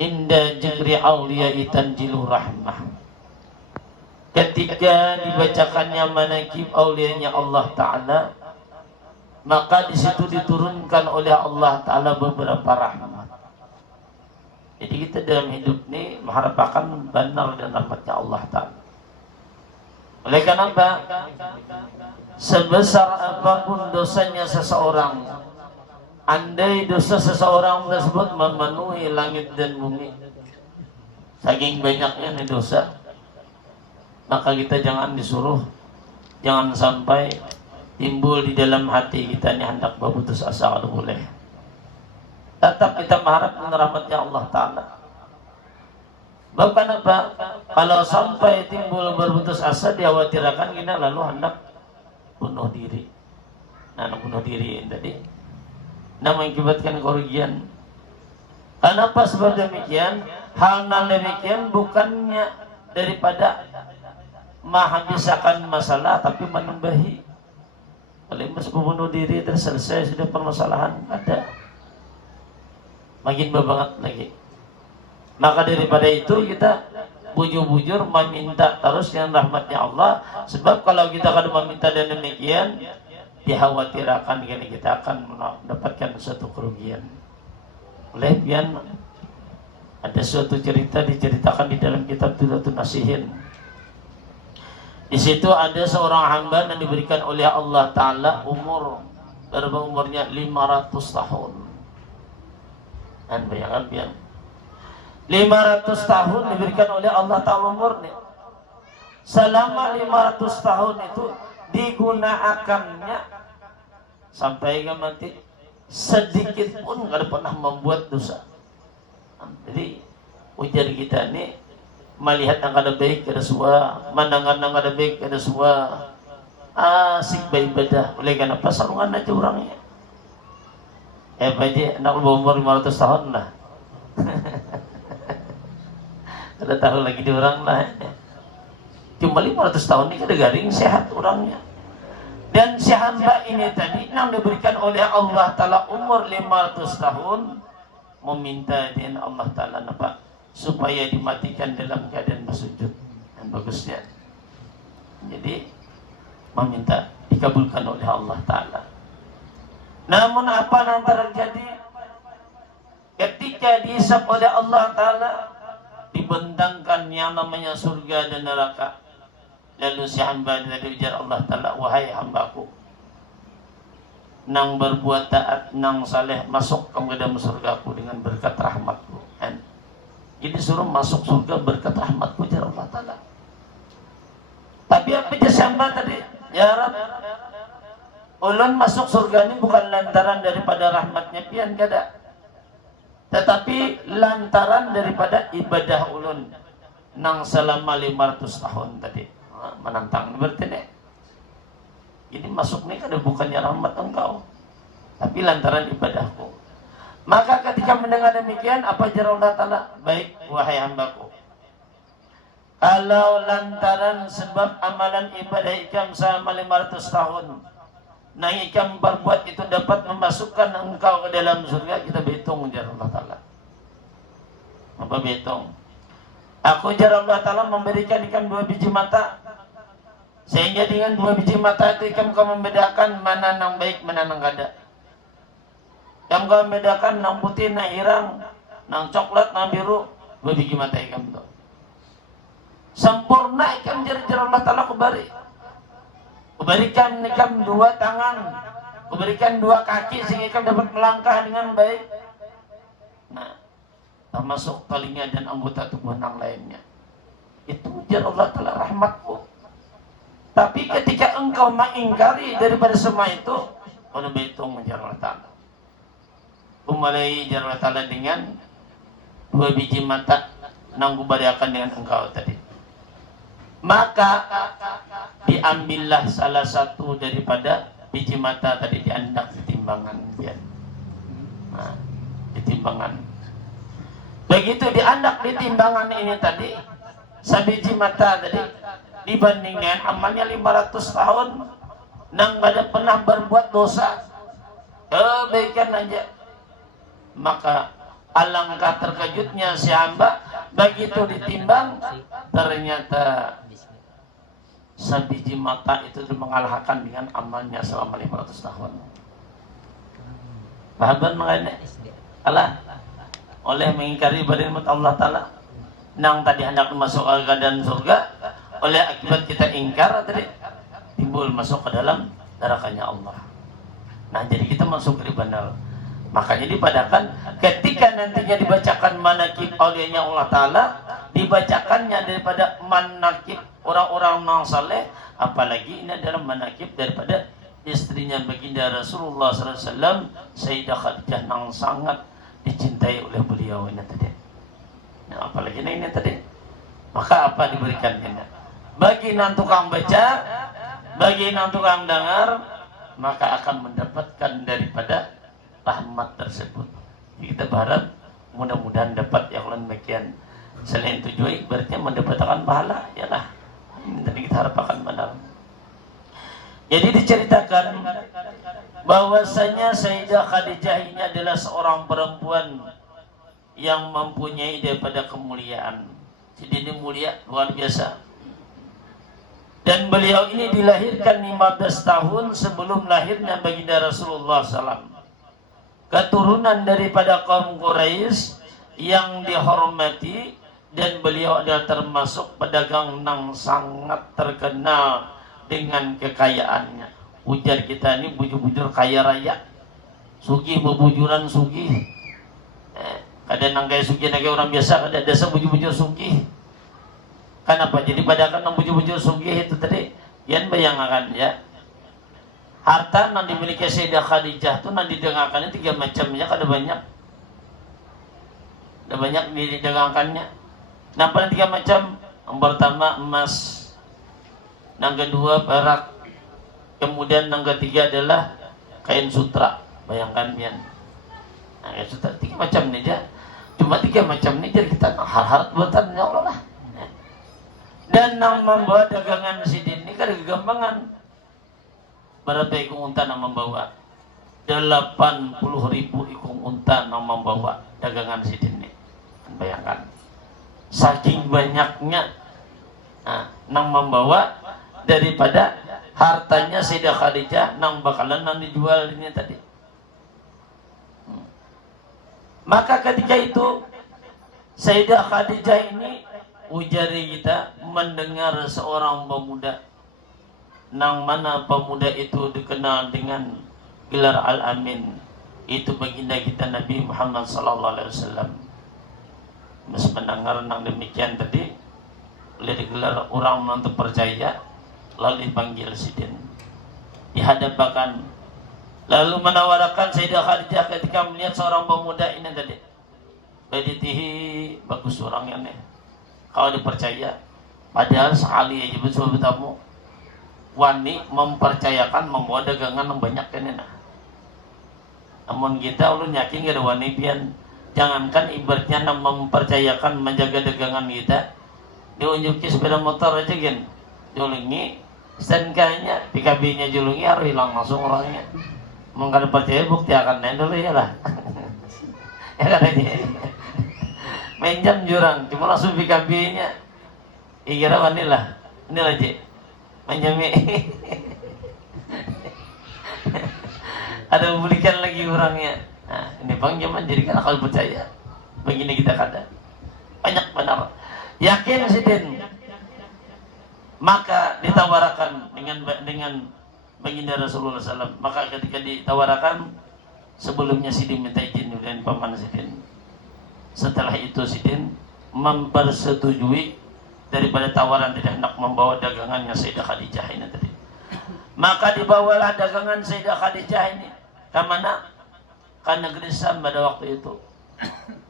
inda jikri awliya'i tanjilu rahmah. Ketika dibacakannya manaqib aulianya Allah Ta'ala, maka di situ diturunkan oleh Allah Ta'ala beberapa rahmat. Jadi kita dalam hidup ini mengharapkan benar dan rahmatnya Allah Ta'ala. Oleh karena apa? Sebesar apapun dosanya seseorang, andai dosa seseorang tersebut memenuhi langit dan bumi, saking banyaknya nih dosa, maka kita jangan jangan sampai timbul di dalam hati kita ini hendak berputus asa. Kalau boleh, tetap kita mengharapkan rahmatnya Allah Ta'ala. Bahkan apa? Kalau sampai timbul berputus asa, dikhawatirkan kita lalu hendak bunuh diri. Nah, bunuh diri tadi mengakibatkan kerugian. Kenapa sebab demikian? Hal demikian bukannya daripada menghabiskan masalah, tapi menambahi. Oleh bunuh diri terselesai sudah permasalahan ada, makin berbanget lagi. Maka daripada itu kita bujur-bujur meminta terus yang rahmatnya Allah. Sebab kalau kita akan meminta dan demikian, dikhawatirkan kita akan mendapatkan suatu kerugian. Oleh pian ada suatu cerita diceritakan di dalam kitab Tudatun Nasihin. Di situ ada seorang hamba yang diberikan oleh Allah Ta'ala berapa umurnya 500 tahun. Dan bayangkan pian 500 tahun diberikan oleh Allah Ta'ala umurnya. Selama 500 tahun itu digunakannya sampai ke mati, sedikit pun gak pernah membuat dosa. Jadi ujar kita ini melihat yang ada baik ada semua, mandangan yang ada baik ada semua, asik beribadah. Oleh karena apa? Sarungan aja orangnya. Apa aja anak berumur 500 tahun lah. Ada tahu lagi di orang lah. Cuma 500 tahun ini kada garing sehat orangnya. Dan si hamba ini tadi yang diberikan oleh Allah Ta'ala umur 500 tahun, meminta dengan Allah Ta'ala apa? Supaya dimatikan dalam keadaan bersujud. Dan bagusnya, jadi meminta dikabulkan oleh Allah Ta'ala. Namun apa yang terjadi ketika dihisab oleh Allah Ta'ala, dibentangkan yang namanya surga dan neraka. Lalu si hamba tadi ujar Allah Ta'ala, wahai hambaku, nang berbuat taat, nang saleh, masuk ke dalam surgaku dengan berkat rahmatku. Jadi suruh masuk surga berkat rahmatku, ujar Allah Ta'ala. Tapi apa aja si hamba tadi? Ya Rab, ulun masuk surga ini bukan lantaran daripada rahmatnya pian kada, tetapi lantaran daripada ibadah ulun nang selama 500 tahun tadi. Menantang berarti nih. Jadi masuk nih kada bukannya rahmat engkau, tapi lantaran ibadahku. Maka ketika mendengar demikian, apa jar Allah Ta'ala? Baik wahai hambaku, kalau lantaran sebab amalan ibadah ikam selama 500 tahun, nah ikam berbuat itu dapat memasukkan engkau ke dalam surga, kita hitung jar Allah Ta'ala. Apa hitung? Aku jar Allah Ta'ala memberikan ikam 2 biji mata, sehingga dengan 2 biji mata itu ikam kau membedakan mana yang baik, mana yang kada. Yang kau membedakan yang putih, yang irang, yang coklat, yang biru, 2 biji mata ikam itu. Sempurna ikam jar Allah Ta'ala kubari. Kuberikan ikam 2 tangan, kuberikan 2 kaki sehingga ikam dapat melangkah dengan baik. Nah, termasuk telinga dan anggota tubuh yang lainnya. Itu jar Allah Ta'ala rahmatku. Tapi ketika engkau mengingkari daripada semua itu, kau berhitung jar Allah Ta'ala. Mulai jar Allah Ta'ala dengan 2 biji mata yang kuberikan dengan engkau tadi. Maka diambillah salah satu daripada biji mata tadi, diandak di timbangan biar. Nah, di timbangan. Begitu diandak di timbangan ini tadi, sabiji mata tadi dibandingkan amalnya 500 tahun nang ada pernah berbuat dosa, kebaikan aja. Maka Alangkah terkejutnya si hamba begitu ditimbang, ternyata sebiji mata itu mengalahkan dengan amalnya selama 500 tahun. Paham mengenai Allah oleh mengingkari ibadah Allah Ta'ala nang tadi hendak masuk surga dan surga, oleh akibat kita ingkar tadi timbul masuk ke dalam nerakanya Allah. Nah, jadi kita masuk ke benar. Makanya dipadakan ketika nantinya dibacakan manakib awliyanya Allah Ta'ala, dibacakannya daripada manakib orang-orang yang saleh, apalagi ini adalah manakib daripada istrinya baginda Rasulullah SAW, Sayyidah Khadijah, yang sangat dicintai oleh beliau ini tadi. Nah, apalagi ini tadi. Maka apa diberikannya? Bagi nan tukang baca, bagi nan tukang dengar, maka akan mendapatkan daripada rahmat tersebut. Kita berharap mudah-mudahan dapat yang lain bagian. Selain itu juga ibaratnya mendapatkan pahala, yalah. Ini tadi kita harapkan benar. Jadi diceritakan bahwasanya Sayyidah Khadijah ini adalah seorang perempuan yang mempunyai daripada kemuliaan. Jadi ini mulia luar biasa. Dan beliau ini dilahirkan 15 tahun sebelum lahirnya baginda Rasulullah SAW. Keturunan daripada kaum Quraisy yang dihormati, dan beliau adalah termasuk pedagang yang sangat terkenal dengan kekayaannya. Ujar kita ini bujur-bujur kaya raya, sugih bebujuran sugih. Kadang nang kayak sugih nang orang biasa, kadang desa bujur-bujur sugih. Kenapa? Jadi pedagang nang bujur-bujur sugih itu tadi, yang bayangkan ya. Harta yang dimiliki Sayyidah Khadijah itu yang didagangkannya 3 macamnya, ada banyak. Ada banyak didagangkannya. Nah, paling 3 macam. Yang pertama emas, yang kedua perak, kemudian yang ketiga adalah kain sutra. Bayangkan pian. Nah, kain sutra 3 macam nih aja. Cuma 3 macam nih jadi kita harap buatan ya Allah lah. Dan yang membawa dagangan sidin ini kan kegampangan. Berapa ikung unta yang membawa? 80.000 ikung unta yang membawa dagangan sidin ini. Bayangkan. Saking banyaknya yang membawa daripada hartanya Sayyidah Khadijah yang bakalan yang dijual ini tadi. Maka ketika itu Sayyidah Khadijah ini, ujari kita, mendengar seorang pemuda, nang mana pemuda itu dikenal dengan gelar Al-Amin, itu baginda kita Nabi Muhammad SAW. Mas mendengar nang demikian tadi, oleh digelar orang untuk percaya, lalu dipanggil sidin, dihadapkan, lalu menawarkan Sayyidah Khadijah ketika melihat seorang pemuda ini tadi. Baditihi, bagus orangnya nih, kalau dipercaya, padahal sekali aja betul tamu wani mempercayakan membawa dagangan yang banyak ini nah. Namun kita ulun yakin gak ada wani pian. Jangankan ibaratnya mempercayakan menjaga dagangan kita, diunjuki sepeda motor aja kan, julungi STNK-nya, PKB-nya julungi harus hilang langsung orangnya. Mungkin percaya bukti akan dulu ya lah. Ya kan aja. Menjam jurang, cuma langsung PKB-nya. Kira wanilah, ini aja. Menjami. Ada membelikan lagi orangnya. Nah, ini pangjaman jadikan akal percaya. Begini kita kata. Banyak benar. Yakin sidin. Maka ditawarkan dengan baginda Rasulullah SAW. Maka ketika ditawarkan, sebelumnya sidin minta izin dan paman sidin. Setelah itu sidin mempersetujui daripada tawaran tidak hendak membawa dagangannya Sayyidah Khadijah ini tadi. Maka dibawalah dagangan Sayyidah Khadijah ini ke mana? Ke negeri Syam pada waktu itu.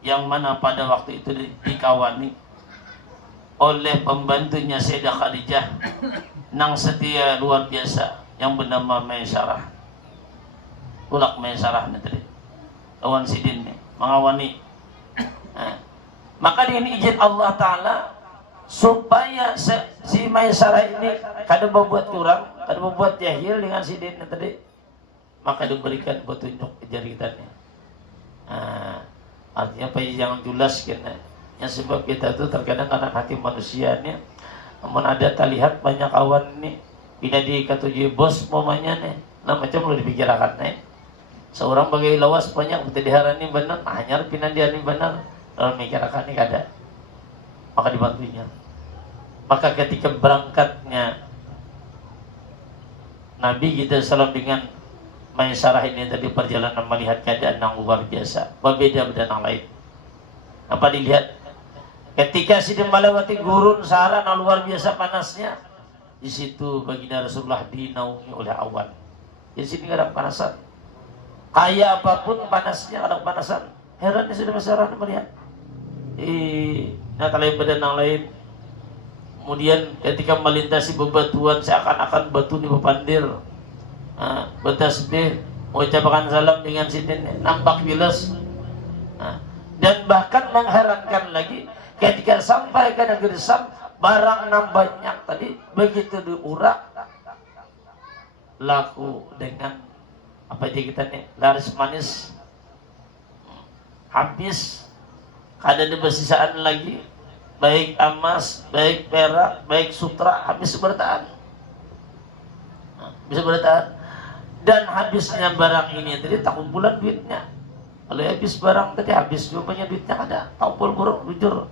Yang mana pada waktu itu dikawani oleh pembantunya Sayyidah Khadijah nang setia luar biasa yang bernama Maisarah. Ulak Maisarah ini tadi. Lawan sidin ini mengawani. Nah, maka dengan izin Allah Ta'ala, supaya si Maisarah ini kada membuat curang, kada membuat jahil dengan sidin tadi, maka diberikan petunjuk jaritannya. Artinya apa jangan julas kena. Yang sebab kita tuh terkadang karena hati manusianya, namun ada terlihat banyak awan nih, bila dikatuji bos mamanya nih, nah macam lu dipikirkan nih. Seorang bagai lawas banyak bertediharan ini benar, hanya pindah dia ini benar, dalam mikirkan ini kada, maka dibantunya. Maka ketika berangkatnya Nabi kita salam dengan Maisarah ini tadi perjalanan melihat keadaan yang luar biasa, berbeda dengan yang lain. Apa dilihat? Ketika Sidin melewati gurun Sahara yang luar biasa panasnya, di situ baginda Rasulullah dinaungi oleh awan. Di sini ada panasan. Kaya apapun panasnya ada panasan. Heran ni Sidin Maisarah melihat. Nah lain badan yang lain. Kemudian ketika melintasi bebatuan seakan-akan batu ini berpandir. Bertasbih, mengucapkan salam dengan Sidin, nampak jelas. Dan bahkan mengherankan lagi, ketika sampai ke negeri Syam, barang yang banyak tadi begitu diurak laku dengan apa aja kita nih laris manis, habis ada di bersisaan lagi, baik emas, baik perak, baik sutra, habis bertahan, bisa bertahan. Dan habisnya barang ini tadi tak kumpulan duitnya. Kalau habis barang tadi habis juga banyak duitnya ada, tak kumpul buruk jujur.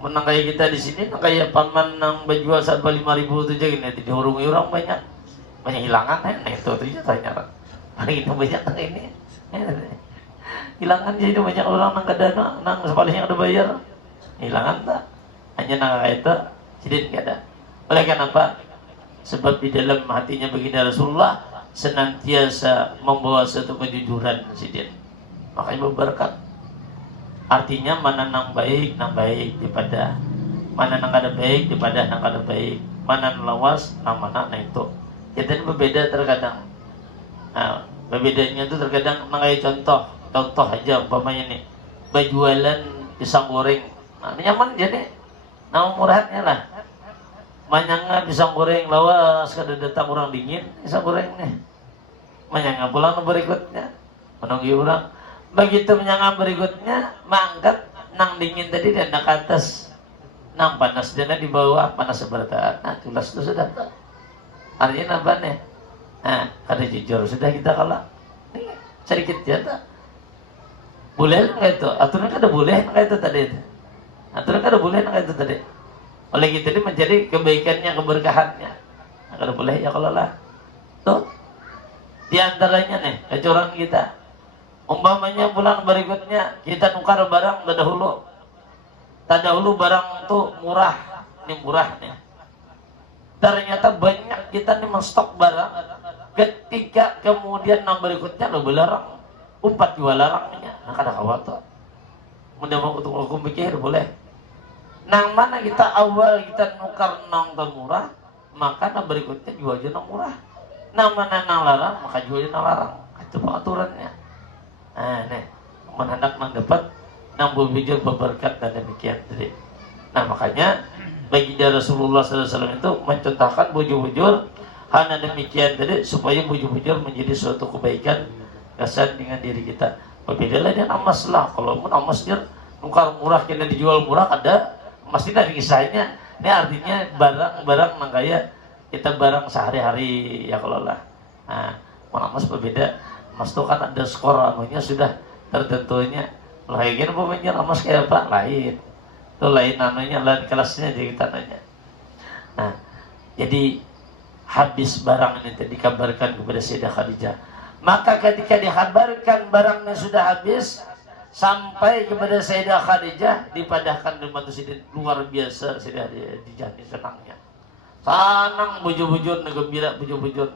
Menang kayak kita di sini, kayak paman yang berjual saat 5.000 itu aja gini, dihurungi orang banyak hilangan, itu aja tanya. Hari ini banyak ini, hilangan jadi banyak orang nang kadana, nang sepaling yang ada bayar, hilangan tak, hanya nang itu, jadi tidak ada. Oleh kenapa? Sebab di dalam hatinya baginda Rasulullah senantiasa membawa satu kejujuran Sidin, makanya berberkat. Artinya mana nang baik daripada mana nang ada baik daripada nang ada baik, mana nang lawas nang mana nang itu. Jadi berbeda terkadang. Nah, berbedanya itu terkadang mengenai contoh aja umpamanya nih, berjualan pisang goreng. Nah, nyaman jadi, nama murahnya lah. Manyanga pisang goreng lawas kada datang orang dingin, pisang goreng nih. Manyanga pulang berikutnya, menunggu orang. Begitu menyangka berikutnya, mangkat nang dingin tadi dan ke atas, nang panas dan di bawah panas bertahan. Nah, tulas itu sudah. Artinya apa nih? Nah, kada jujur sudah kita kalah. Nih, sedikit jatah. Boleh nggak itu? Aturan kada boleh nggak itu tadi? Aturan kada boleh nggak itu tadi? Oleh kita ini menjadi kebaikannya, keberkahannya. Nah, kada boleh ya kalau lah. Tuh, di antaranya nih kecurangan kita. Umpamanya bulan berikutnya kita nukar barang terdahulu. Terdahulu barang tuh murah, ini murah nih. Ternyata banyak kita nih menstok barang. Ketika kemudian yang berikutnya lo belarang, umpat jual larangnya. Nah kada khawatir. Mudah mau untuk hukum pikir boleh. Nang mana kita awal kita nukar nang murah, maka nang berikutnya jual aja nang murah. Nang mana nang larang, maka jual aja nang larang. Itu pengaturannya. Nah, nih, menandak mendapat nang berbicara berberkat dan demikian tadi. Nah, makanya baginda Rasulullah SAW itu mencontohkan bujur-bujur hanya demikian tadi supaya bujur-bujur menjadi suatu kebaikan kesan dengan diri kita. Berbeda dengan emas lah. Kalau pun emas dia nukar murah kena dijual murah ada pasti dari kisahnya. Ini artinya barang-barang nang kaya kita barang sehari-hari ya kalau lah. Nah, emas berbeda. Emas itu kan ada skor anunya sudah tertentunya. Lain apa menjual emas kayak apa? Lain. Itu lain anunya, lain kelasnya jadi kita nanya. Nah, jadi habis barang ini dikabarkan kepada Sayyidah Khadijah. Maka ketika dikabarkan barangnya sudah habis sampai kepada Sayyidah Khadijah dipadahkan dengan batu Sidin luar biasa. Sayyidah Khadijah senangnya. Senang bujur-bujur, gembira bujur-bujur.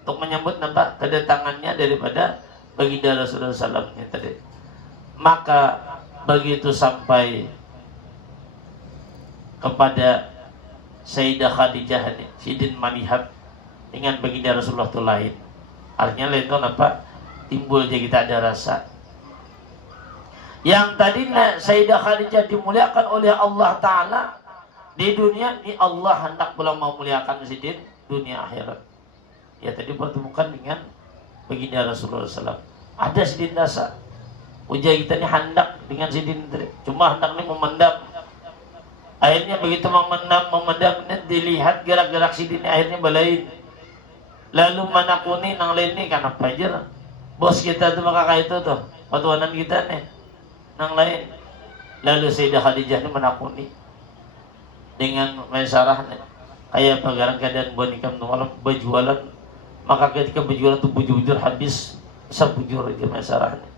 Untuk menyambut nampak kedatangannya daripada baginda Rasulullah SAW tadi. Maka begitu sampai kepada Sayyidah Khadijah ini, Sidin melihat dengan baginda Rasulullah itu lain. Artinya lain itu apa? Timbul jadi kita ada rasa. Yang tadinya Sayyidah Khadijah dimuliakan oleh Allah Ta'ala di dunia, ini Allah hendak pula memuliakan Sidin dunia akhirat. Ya tadi pertemukan dengan baginda Rasulullah SAW. Ada Sidin rasa Uja kita ini hendak dengan sidin cuma hendak ini memendam. Akhirnya begitu memendam dilihat gerak-gerak sidin akhirnya balain. Lalu manakuni nang lain ini kan apa aja bos kita tuh maka itu tuh patuanan kita nih nang lain. Lalu Sayyidah Khadijah ini menakuni dengan Maisarah nih kayak pagaran keadaan bonikam malam berjualan, maka ketika berjualan tuh bujur-bujur habis sebujur aja Maisarah nih.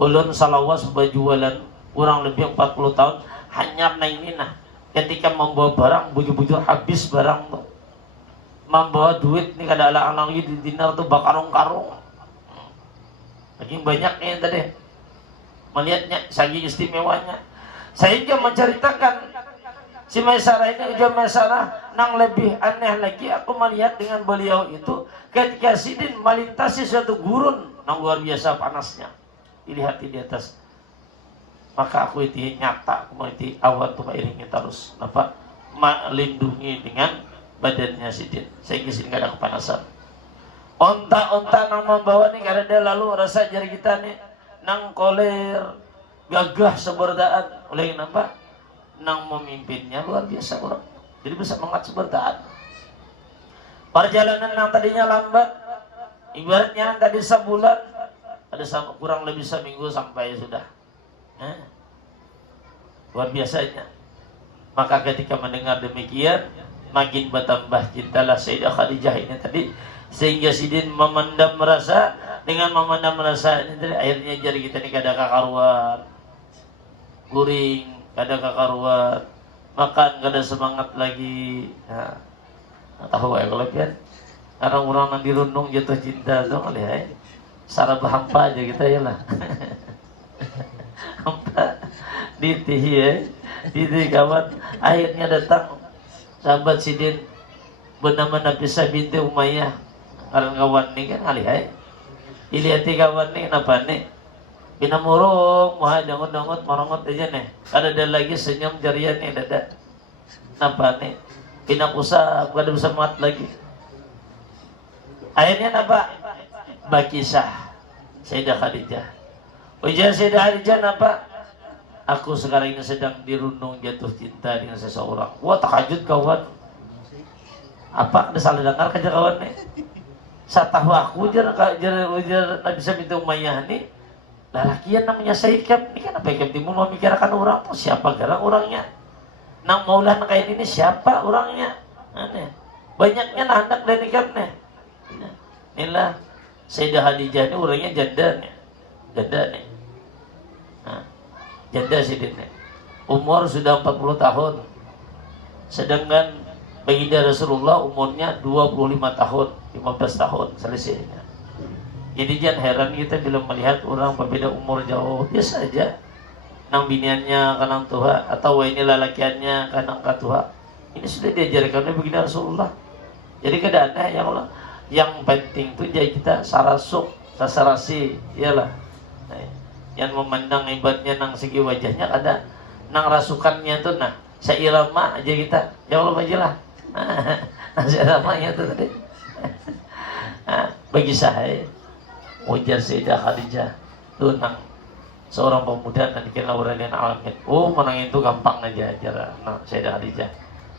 Ulun salawas berjualan kurang lebih 40 tahun hanya nah ini nah ketika membawa barang bujur-bujur habis barang tuh, membawa duit nih kada alang-alang di dinar tuh bakarung-karung lagi banyaknya tadi melihatnya saking istimewanya sehingga menceritakan si Maisarah ini ujar Maisarah nang lebih aneh lagi aku melihat dengan beliau itu ketika sidin melintasi suatu gurun nang luar biasa panasnya dilihat di atas, maka aku itu nyata aku itu awan tuh iringi terus nampak melindungi dengan badannya sidin sehingga sidin gak ada kepanasan. Onta-onta nang membawa nih karena dia lalu rasa jari kita nih nang koler gagah seberdaan oleh nampak nang memimpinnya luar biasa orang jadi bisa mengat seberdaan. Perjalanan yang tadinya lambat ibaratnya tadi sebulan ada kurang lebih seminggu sampai sudah luar biasanya. Maka ketika mendengar demikian makin bertambah cintalah Sayyidah Khadijah ini tadi sehingga sidin memendam merasa dengan memendam merasa ini tadi akhirnya jari kita ini kada kakaruan guring kada kakaruan makan kada semangat lagi. Tahu ya kalau kan orang-orang yang dirundung jatuh cinta tuh lihat sarah hampa aja kita ya lah hampa ditih ya ditih kawan. Akhirnya datang sahabat sidin bernama Nabi binti Umayyah karena kawan ni kan alih hai ilihati kawan ni kenapa ni pinamurung muha dangut-dangut marongot aja nih ada lagi senyum jarian nih dada kenapa nih pinakusah kada bisa mat lagi. Akhirnya apa Bakisah Sayyidah Khadijah ujar Sayyidah Khadijah apa aku sekarang ini sedang dirundung jatuh cinta dengan seseorang. Wah takajud kawan apa ada salah dengar kerja kawan nih saya tahu aku jar Nabi binti Umayyah nih lalakian namanya Sayyid Kab ini kan apa yang timbul memikirkan orang tuh siapa gerak orangnya nang maulana kayak ini siapa orangnya aneh banyaknya nah hendak dari Kab nih inilah Sayyidah Khadijah ini orangnya janda nih janda sidin nih umur sudah 40 tahun sedangkan baginda Rasulullah umurnya 25 tahun 15 tahun selisihnya. Jadi jangan heran kita bila melihat orang berbeda umur jauh biasa aja nang biniannya kanang tua atau ini lalakiannya kanang katua ini sudah diajarkan oleh baginda Rasulullah. Jadi kada aneh ya Allah yang penting tuh jadi kita sarasuk sasarasi iyalah yang memandang ibadatnya nang segi wajahnya ada nang rasukannya tuh nah seirama aja kita ya Allah bajilah se'iramanya tuh tadi bagi saya ujar Sayyidah Khadijah tuh nang seorang pemuda dan dikenal orang alamin menang itu gampang aja nang Sayyidah Khadijah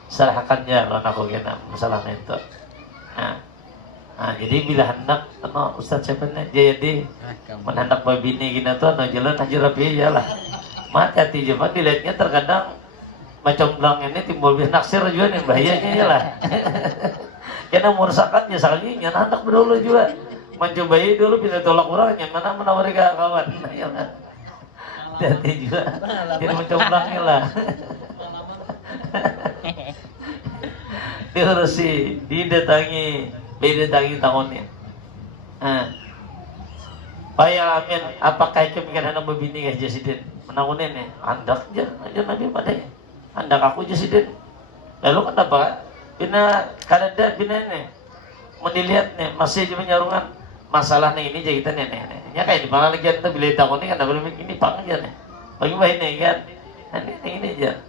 serahkannya kalau aku kena masalahnya itu. Jadi bila hendak Ustaz Sebenarnya jadi menhendak babini gini tuh jalan aja rapi ya lah mati cuma dilihatnya terkadang macam belang ini timbul naksir juga nih bahayanya ya lah karena merusakannya sekali yang hendak berdulu juga mencobai dulu bisa tolak orang yang mana menawari kawan ya lah hati juga jadi macam belangnya lah diurusi didatangi tahunnya. Bayar amin. Apakah itu mikir anak berbini aja sidin? Menangunin nih. Andak aja Nabi padanya. Andak aku aja sidin. Lalu kenapa? Bina kadada bina nih. Mendilihat nih masih di menyarungan masalah nih ini jadi kita nih. Ya kayak di mana lagi kita bila tahun ini kan belum ini pang aja nih. Bagi ini kan. Ini aja.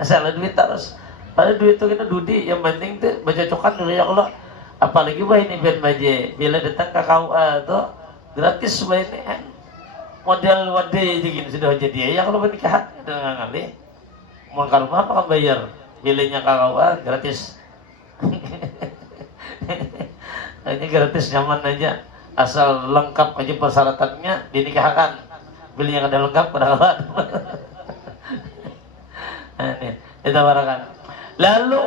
Masalah duit terus. Pada duit itu kita dudi. Yang penting tuh baca cokan dulu ya Allah. Apalagi ini ben baje bila datang ke KUA tuh gratis ini modal wade gini sudah jadi ya kalau pernikahan dengan ngali mau ke rumah apa kan bayar bilenya KKUA gratis. Ini gratis nyaman aja asal lengkap aja persyaratannya dinikahkan bilenya kada lengkap pada kawan. Ini ditawarkan. Lalu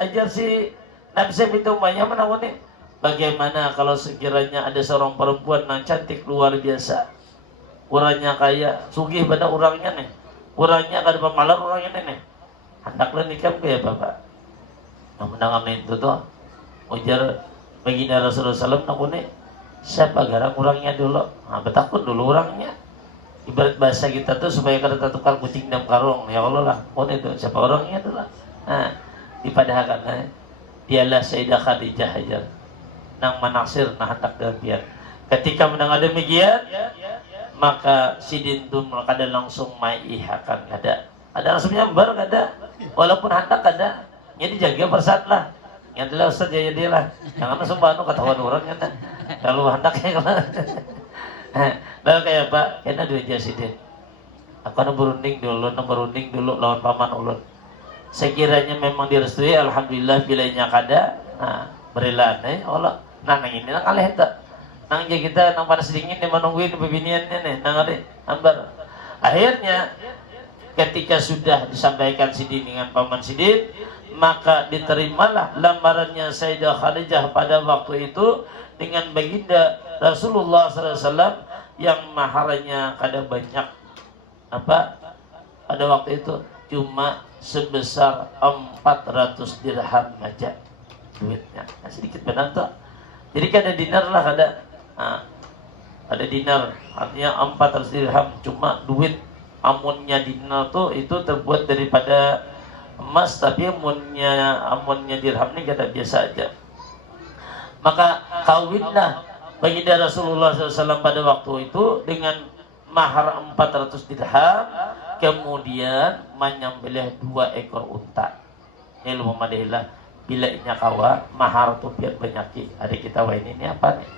ajar si Nabi itu banyak menawan nih. Bagaimana kalau sekiranya ada seorang perempuan yang cantik luar biasa, orangnya kaya, sugih pada orangnya nih, orangnya kada pemalar orangnya nih, hendaklah nikah kayak bapak. Yang menangan itu tuh, ujar baginda Rasulullah SAW, aku nih siapa garang orangnya dulu, nah, betakun dulu orangnya. Ibarat bahasa kita tuh supaya kada tukar kucing dalam karung, ya Allah lah, pun itu siapa orangnya tuh lah. Nah, dipadahkan, dialah Sayyidah Khadijah Hajar. Nang manaksir nah hendak demikian. Ketika mendengar demikian, maka Sidin tu kada langsung maihakan ada langsung nyambar kada, walaupun hendak kada. Jadi jaga persat lah. Yang adalah Ustaz ya dia lah. Jangan langsung banu ketahuan orang kan. Kalau hendaknya kalau. Lalu kayak Pak, kena dua aja Sidin. Aku nak berunding dulu lawan paman ulun. Sekiranya memang direstui, alhamdulillah bilanya kada. Nah, berilah Allah. Nang ini nang aleh tak nang je kita nang panas dingin dia menungguin pebiniannya nih nang ada ambar. Akhirnya ketika sudah disampaikan Sidin dengan paman Sidin, maka diterimalah lamarannya Sayyidah Khadijah pada waktu itu dengan baginda Rasulullah SAW yang maharnya kada banyak apa pada waktu itu cuma sebesar 400 dirham aja duitnya. Nah, sedikit benar tuh. Jadi kada dinar lah kada. Nah, ada dinar artinya 400 dirham cuma duit. Amunnya dinar tuh itu terbuat daripada emas, tapi amunnya dirham ini kada biasa aja. Maka kawinlah baginda Rasulullah SAW pada waktu itu dengan mahar 400 dirham, kemudian menyembelih 2 ekor unta. Ini lu memadailah. Bila inya kawa mahar tuh biar banyak adik kita wah ini apa nih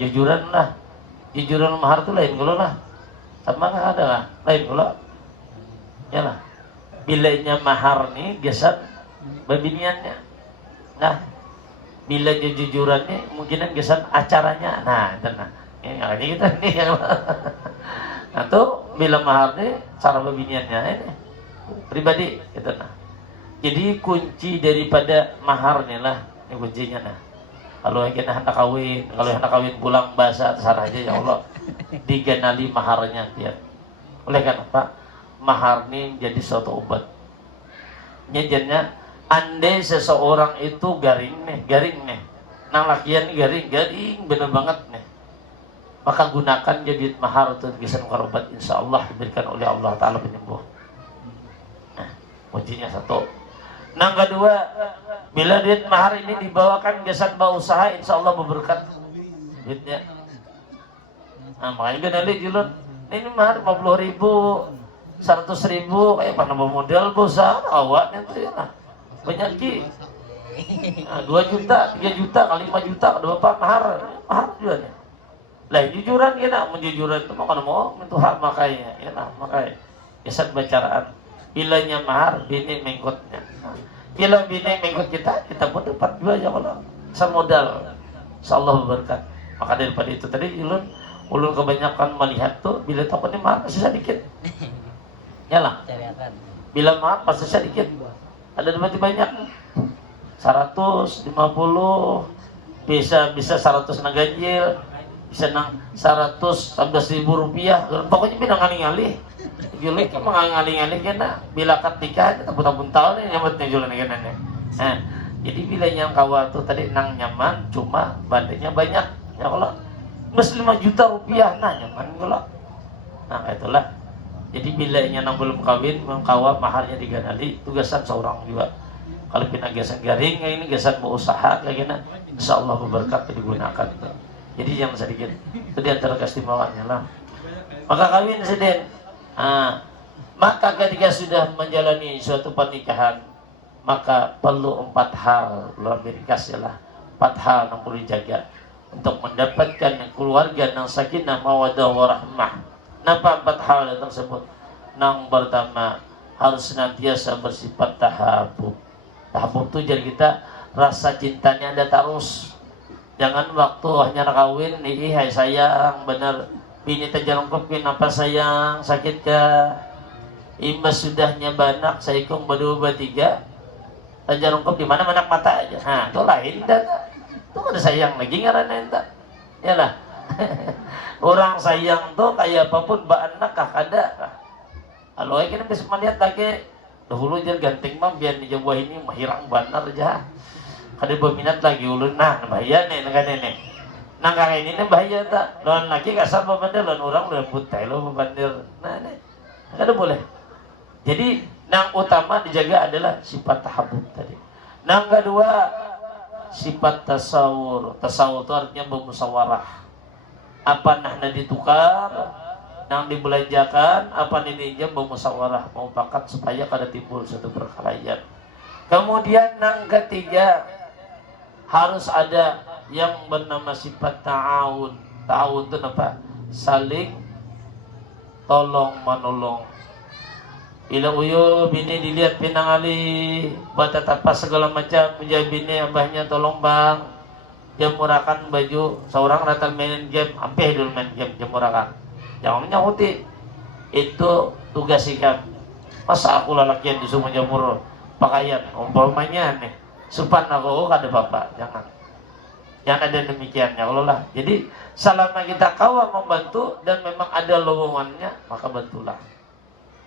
jujuran lah, jujuran mahar tuh lain kalau lah sama nggak ada lah lain kalau ya lah bila inya mahar nih gesan babiniannya. Nah bila jujurannya mungkinan gesan acaranya. Nah itu nah ini aja kita nih yang nah tuh bila mahar nih cara babiniannya ini pribadi gitu nah. Jadi kunci daripada maharnya lah, ini kuncinya nah. Kalau yang hendak kawin pulang bahasa terserah aja ya Allah. Digenali maharnya dia. Oleh karena apa? Mahar ini jadi suatu obat. Nyajannya, andai seseorang itu garing nih. Nang lakian garing bener banget nih. Maka gunakan jadi mahar untuk bisa obat, insya Allah diberikan oleh Allah Taala penyembuh. Nah, kuncinya satu. Yang kedua, bila duit mahar ini dibawakan gesan bawa usaha, insya Allah berberkat duitnya. Nah, makanya kenali julun, ini mahar 50.000, 100.000, kayak mana modal bosan, awaknya tuh ya lah. Banyak ki. Nah, 2 juta, 3 juta, kali 5 juta, ada berapa mahar juga nih. Lah jujuran kita, menjujuran itu mau mentuhak makanya, ya lah makanya. Gesan bacaraan. Bilanya mahar, bini mengikutnya. Bila bini mengikut kita pun dapat juga ya Allah. Semodal. Insyaallah berkat. Maka daripada itu tadi ulun kebanyakan melihat tuh bila takut ini mahar pasti sedikit. Yalah. Bila mahar pasti sedikit. Ada banyak. 150 bisa 100 naganjil, bisa nang 111.000 rupiah. Pokoknya bina ngali-ngali. Julik mengali-ngali kena bila ketika tabun-tabun tahun ini nyambutnya jualan kena nih. Nah, jadi bila yang kawa tuh tadi nang nyaman cuma bandenya banyak. Ya Allah, mas 5 juta rupiah nah nyaman kalau. Nah itulah. Jadi bila yang nang belum kawin mengkawa maharnya diganali tugasan seorang juga. Kalau pina gasan garing ini gasan mau usaha kayak gini, insya Allah berberkat digunakan. Jadi jangan sedikit. Itu di antara keistimewaannya lah. Maka kawin Sidin. Maka ketika sudah menjalani suatu pernikahan, maka perlu 4 hal, lebih ringkas lah 4 hal yang perlu dijaga. untuk mendapatkan keluarga yang sakinah mawaddah warahmah. Napa 4 hal tersebut? Yang pertama, harus senantiasa bersifat tahabub. Tahabub itu jadi kita rasa cintanya ada terus. Jangan waktu hanya kawin, ini hai sayang, benar bini terjalangkupin apa sayang, sakit kah? Imbas sudahnya banak, saikum berdua bertiga, terjalangkup di mana manak mata aja. Nah, itu lain dah. Itu ada sayang lagi ngaranna enta. Yalah. Orang sayang tuh kayak apapun ba anak kah kada kah. Kalau kita bisa melihat lagi dahulu aja ganteng mah biar di Jawa ini mah hirang benar aja. Kada berminat lagi ulun nah bahaya nih kan ini. Nah kakak ini bahaya tak. Lawan laki kasar bebandir, lawan orang udah putih lo bebandir. Nah ini kada boleh. Jadi yang utama dijaga adalah sifat tahabub tadi. Yang kedua sifat tasawur. Tasawur itu artinya bermusyawarah. Apa nah ditukar, yang dibelanjakan, apa diinjam bermusyawarah, mau pakat supaya kada timbul suatu perkelahian. Kemudian yang ketiga harus ada yang bernama sifat ta'awun. Ta'awun itu apa? Saling tolong menolong. Ila uyo bini dilihat pinang ali bata tapas segala macam, menjadi bini abahnya tolong bang jemurakan baju seorang rata main game, hampir dulu main game jemurakan. Jangan nyahuti itu tugas sikap. Masa aku lelaki yang disuruh menjemur pakaian umpamanya nih supan aku kada bapak, jangan ada demikiannya kalau lah. Jadi selama kita kawa membantu dan memang ada lowongannya maka bantulah.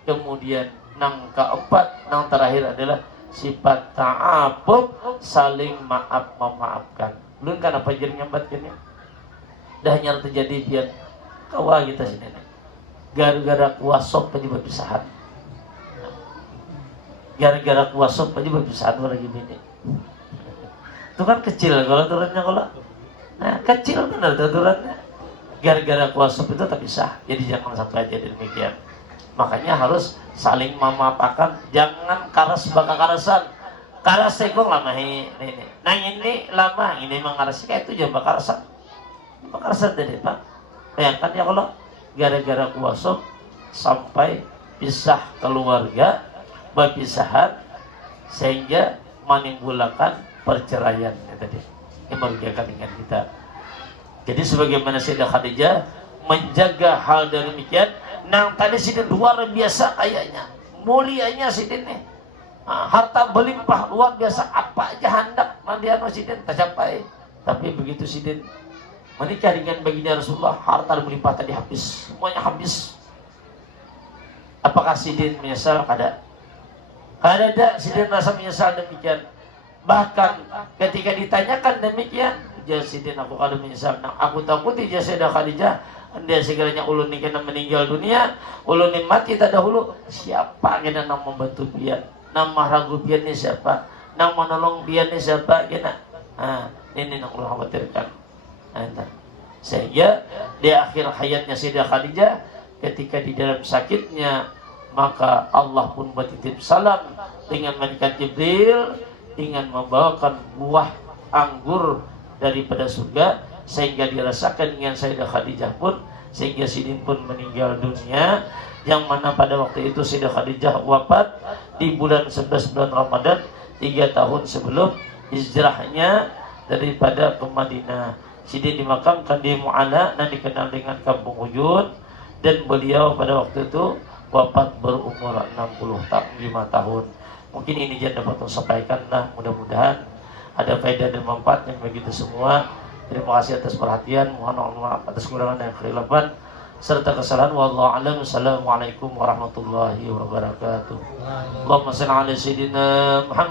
Kemudian yang keempat, yang terakhir adalah sifat ta'afuf, saling maaf memaafkan. Belum kan apa jadi nyambatkan ya? Dah nyar terjadi biar kawa kita sini nih. Gara-gara kuasop aja berpisahan. Gara-gara kuasop aja berpisahan lagi bini. Itu kan kecil kalau turunnya kalau. Nah kecil benar turunnya. Gara-gara kuasop itu tak bisa. Jadi jangan sampai jadi demikian. Makanya harus saling memaafkan, jangan karas bakal karasan. Karas sekong lama ini. Nah ini lama ini mengaras kayak itu jangan bakarasan. Bakarasan tadi Pak. Bayangkan ya kalau gara-gara kuasa sampai pisah keluarga, berpisahan sehingga menimbulkan perceraian ya tadi. Yang merugikan dengan kita. Jadi sebagaimana Sayyidah Khadijah menjaga hal demikian. Nang tadi sidin luar biasa kayaknya, mulianya sidin nih, harta berlimpah luar biasa, apa aja hendak mandiano sidin tercapai. Tapi begitu sidin menikah dengan baginda Rasulullah, harta berlimpah tadi habis, semuanya habis. Apakah sidin menyesal? Kada ada sidin rasa menyesal demikian. Bahkan ketika ditanyakan demikian, jadi sidin aku kada menyesal. Nah, aku takuti jasa Sayyidah Khadijah. Dia segalanya ulun ni kena meninggal dunia, ulun ni mati terdahulu. Siapa kena nak membantu pian? Nama ragu pian ni siapa? Nama menolong pian ni siapa kena? Ini nak ulun khawatirkan. Sehingga di akhir hayatnya Sayyidah Khadijah, ketika di dalam sakitnya, maka Allah pun bertitip salam dengan malaikat Jibril dengan membawakan buah anggur daripada surga. Sehingga dirasakan dengan Sayyidah Khadijah pun, sehingga Sidin pun meninggal dunia, yang mana pada waktu itu Sayyidah Khadijah wafat di bulan 11 bulan Ramadan 3 tahun sebelum hijrahnya daripada ke Madinah. Sidin dimakamkan di Mu'ala dan dikenal dengan Kampung Ujun, dan beliau pada waktu itu wafat berumur 65 tahun. Mungkin ini yang dapat saya sampaikan lah, mudah-mudahan ada faedah dan manfaatnya bagi kita semua. Terima kasih atas perhatian, mohon maaf atas kekurangan dan kekhilafan serta kesalahan. Wallahu a'lam. Assalamualaikum warahmatullahi wabarakatuh. Allahumma shalli ala sayyidina Muhammad.